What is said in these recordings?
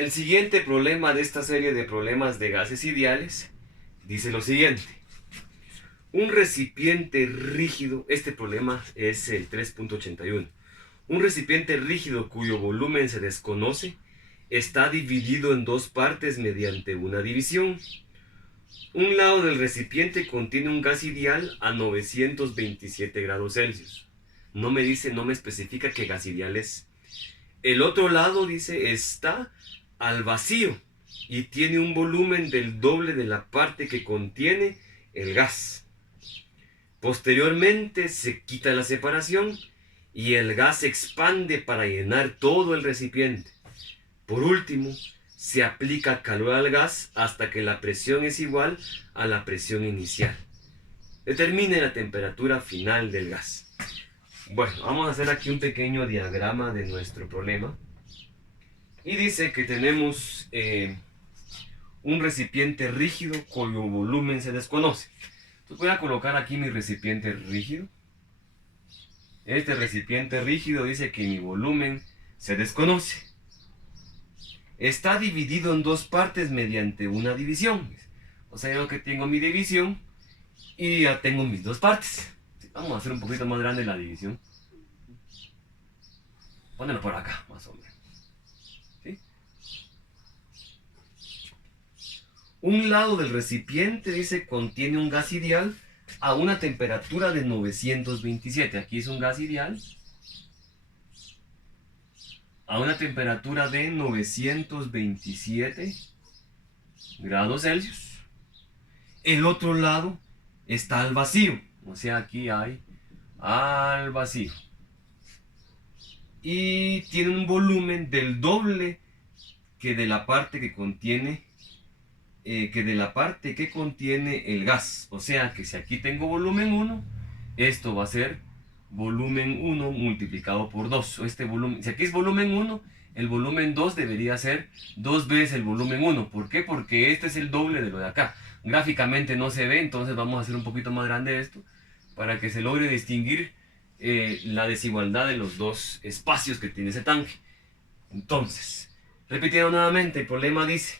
El siguiente problema de esta serie de problemas de gases ideales dice lo siguiente. Un recipiente rígido, este problema es el 3.81. Un recipiente rígido cuyo volumen se desconoce está dividido en dos partes mediante una división. Un lado del recipiente contiene un gas ideal a 927 grados Celsius. No me dice, no me especifica qué gas ideal es. El otro lado, dice, está al vacío y tiene un volumen del doble de la parte que contiene el gas. Posteriormente se quita la separación y el gas se expande para llenar todo el recipiente. Por último, se aplica calor al gas hasta que la presión es igual a la presión inicial. Determine la temperatura final del gas. Bueno, vamos a hacer aquí un pequeño diagrama de nuestro problema. Y dice que tenemos un recipiente rígido cuyo volumen se desconoce. Entonces voy a colocar aquí mi recipiente rígido. Este recipiente rígido dice que mi volumen se desconoce. Está dividido en dos partes mediante una división. O sea, yo que tengo mi división y ya tengo mis dos partes. Vamos a hacer un poquito más grande la división. Ponelo por acá, más o menos. ¿Sí? Un lado del recipiente, dice, contiene un gas ideal a una temperatura de 927. Aquí es un gas ideal a una temperatura de 927 grados Celsius. El otro lado está al vacío. O sea, aquí hay al vacío. Y tiene un volumen del doble que de la parte que contiene el gas. O sea que si aquí tengo volumen 1, esto va a ser volumen 1 multiplicado por 2. Este volumen, si aquí es volumen 1, el volumen 2 debería ser 2 veces el volumen 1. ¿Por qué? Porque este es el doble de lo de acá. Gráficamente no se ve, entonces vamos a hacer un poquito más grande esto para que se logre distinguir la desigualdad de los dos espacios que tiene ese tanque. Entonces, repitiendo nuevamente, el problema dice: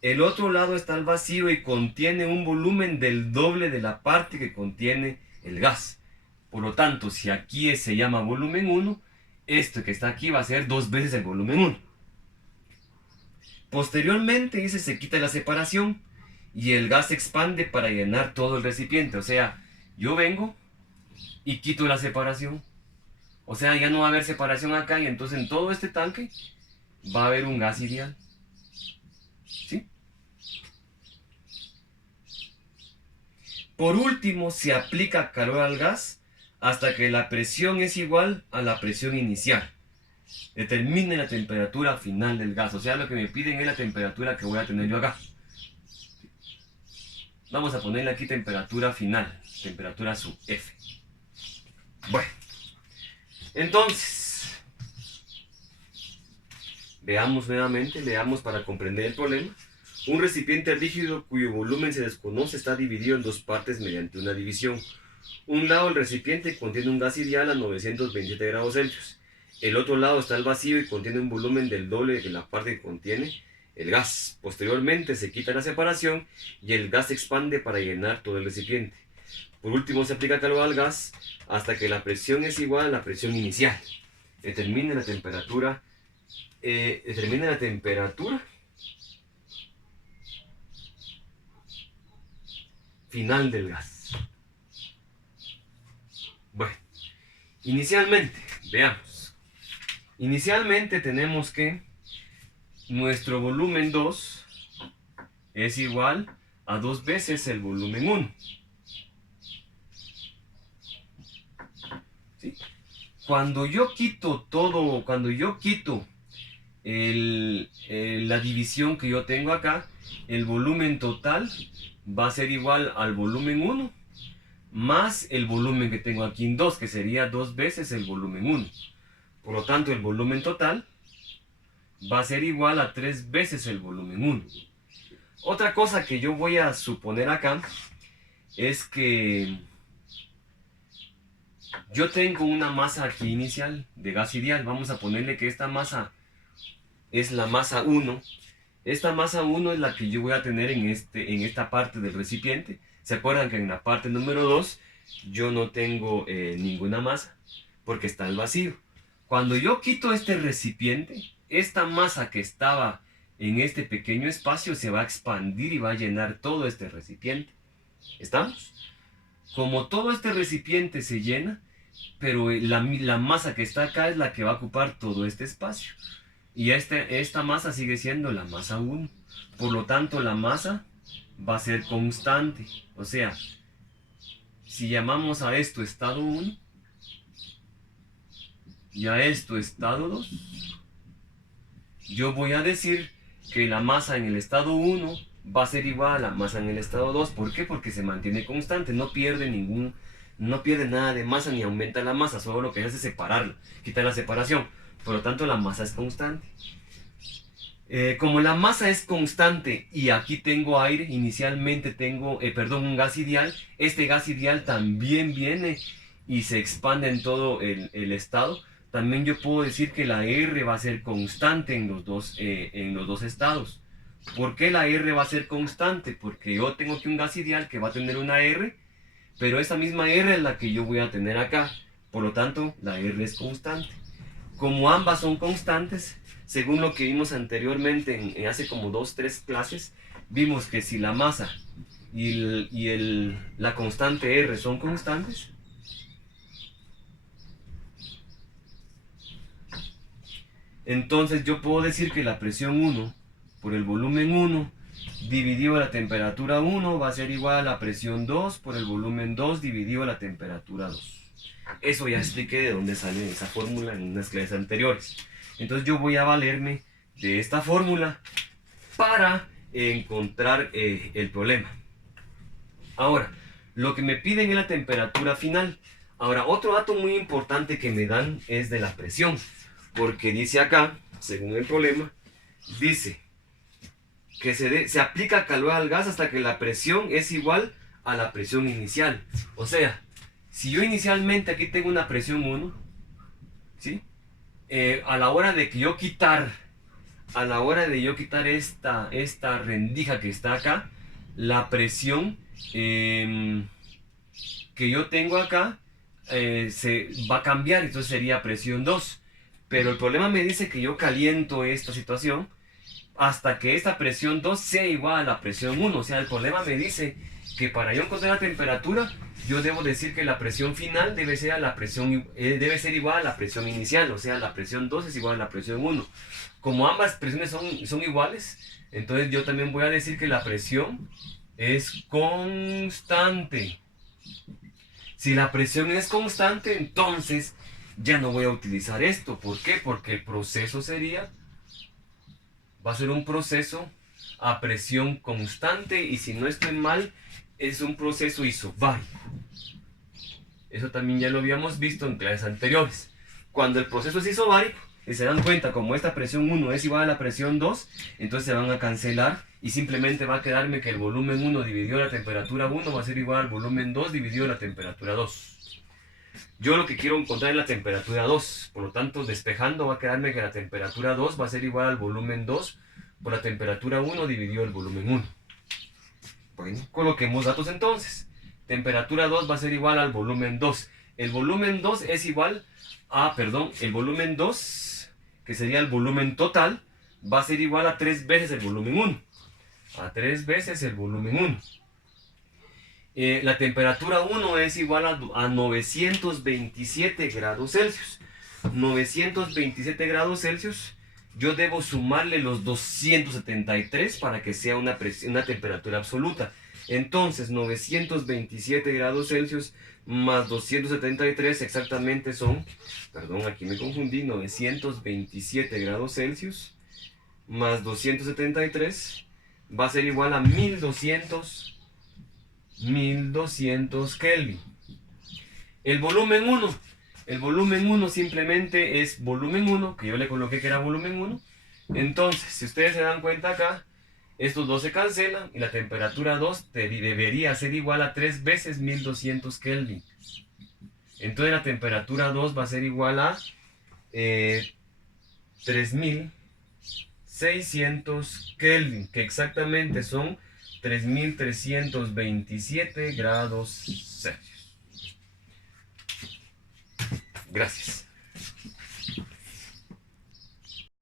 el otro lado está al vacío y contiene un volumen del doble de la parte que contiene el gas. Por lo tanto, si aquí se llama volumen 1, esto que está aquí va a ser 2 veces el volumen 1. Posteriormente, dice, se quita la separación y el gas se expande para llenar todo el recipiente. O sea, yo vengo y quito la separación. O sea, ya no va a haber separación acá y entonces en todo este tanque va a haber un gas ideal. ¿Sí? Por último, se aplica calor al gas hasta que la presión es igual a la presión inicial. Determine la temperatura final del gas. O sea, lo que me piden es la temperatura que voy a tener yo acá. Vamos a ponerle aquí temperatura final, temperatura sub F. Bueno, entonces, veamos nuevamente, leamos para comprender el problema. Un recipiente rígido cuyo volumen se desconoce está dividido en dos partes mediante una división. Un lado del recipiente contiene un gas ideal a 927 grados Celsius. El otro lado está al vacío y contiene un volumen del doble de la parte que contiene el gas. Posteriormente se quita la separación y el gas se expande para llenar todo el recipiente. Por último, se aplica calor al gas hasta que la presión es igual a la presión inicial. Determine la temperatura final del gas. Bueno, inicialmente, veamos. Inicialmente tenemos que nuestro volumen 2 es igual a 2 veces el volumen 1. ¿Sí? Cuando yo quito la división que yo tengo acá, el volumen total va a ser igual al volumen 1 más el volumen que tengo aquí en 2, que sería 2 veces el volumen 1. Por lo tanto, el volumen total va a ser igual a 3 veces el volumen 1. Otra cosa que yo voy a suponer acá es que yo tengo una masa aquí inicial de gas ideal. Vamos a ponerle que esta masa es la masa 1. Esta masa 1 es la que yo voy a tener en esta parte del recipiente. ¿Se acuerdan que en la parte número 2 yo no tengo ninguna masa? Porque está el vacío. Cuando yo quito este recipiente, esta masa que estaba en este pequeño espacio se va a expandir y va a llenar todo este recipiente. ¿Estamos? Como todo este recipiente se llena, pero la masa que está acá es la que va a ocupar todo este espacio. Y esta masa sigue siendo la masa 1. Por lo tanto, la masa va a ser constante. O sea, si llamamos a esto estado 1 y a esto estado 2, yo voy a decir que la masa en el estado 1 va a ser igual a la masa en el estado 2. ¿Por qué? Porque se mantiene constante, no pierde nada de masa ni aumenta la masa, solo lo que hace es separarla, quitar la separación. Por lo tanto, la masa es constante. Como la masa es constante y aquí tengo aire, inicialmente tengo, un gas ideal, este gas ideal también viene y se expande en todo el estado. También yo puedo decir que la R va a ser constante en los dos estados. ¿Por qué la R va a ser constante? Porque yo tengo aquí un gas ideal que va a tener una R, pero esa misma R es la que yo voy a tener acá. Por lo tanto, la R es constante. Como ambas son constantes, según lo que vimos anteriormente en hace como 2-3 clases, vimos que si la masa y la constante R son constantes, entonces yo puedo decir que la presión 1 por el volumen 1 dividido la temperatura 1 va a ser igual a la presión 2 por el volumen 2 dividido la temperatura 2. Eso ya expliqué de dónde sale esa fórmula en unas clases anteriores. Entonces yo voy a valerme de esta fórmula para encontrar el problema. Ahora, lo que me piden es la temperatura final. Ahora, otro dato muy importante que me dan es de la presión. Porque dice acá, según el problema, dice que se aplica calor al gas hasta que la presión es igual a la presión inicial. O sea, si yo inicialmente aquí tengo una presión 1, ¿sí? A la hora de yo quitar esta rendija que está acá, la presión que yo tengo acá se va a cambiar, entonces sería presión 2. Pero el problema me dice que yo caliento esta situación hasta que esta presión 2 sea igual a la presión 1. O sea, el problema me dice que para yo encontrar la temperatura, yo debo decir que la presión final debe ser igual a la presión inicial. O sea, la presión 2 es igual a la presión 1. Como ambas presiones son iguales, entonces yo también voy a decir que la presión es constante. Si la presión es constante, entonces ya no voy a utilizar esto. ¿Por qué? Porque el proceso va a ser un proceso a presión constante y si no estoy mal, es un proceso isobárico. Eso también ya lo habíamos visto en clases anteriores. Cuando el proceso es isobárico, y se dan cuenta, como esta presión 1 es igual a la presión 2, entonces se van a cancelar y simplemente va a quedarme que el volumen 1 dividido la temperatura 1 va a ser igual al volumen 2 dividido la temperatura 2. Yo lo que quiero encontrar es la temperatura 2, por lo tanto, despejando va a quedarme que la temperatura 2 va a ser igual al volumen 2 por la temperatura 1 dividido el volumen 1. Bueno, coloquemos datos entonces. Temperatura 2 va a ser igual al volumen 2. El volumen 2 es igual a, el volumen 2, que sería el volumen total, va a ser igual a 3 veces el volumen 1. A 3 veces el volumen 1. La temperatura 1 es igual a 927 grados Celsius. 927 grados Celsius, yo debo sumarle los 273 para que sea una temperatura absoluta. Entonces, 927 grados Celsius más 273 exactamente son, aquí me confundí, 927 grados Celsius más 273 va a ser igual a 1200 Kelvin. El volumen 1 simplemente es volumen 1, que yo le coloqué que era volumen 1. Entonces, si ustedes se dan cuenta acá, estos dos se cancelan y la temperatura 2 debería ser igual a 3 veces 1200 Kelvin. Entonces la temperatura 2 va a ser igual a 3000 600 Kelvin, que exactamente son 3327 grados Celsius. Gracias.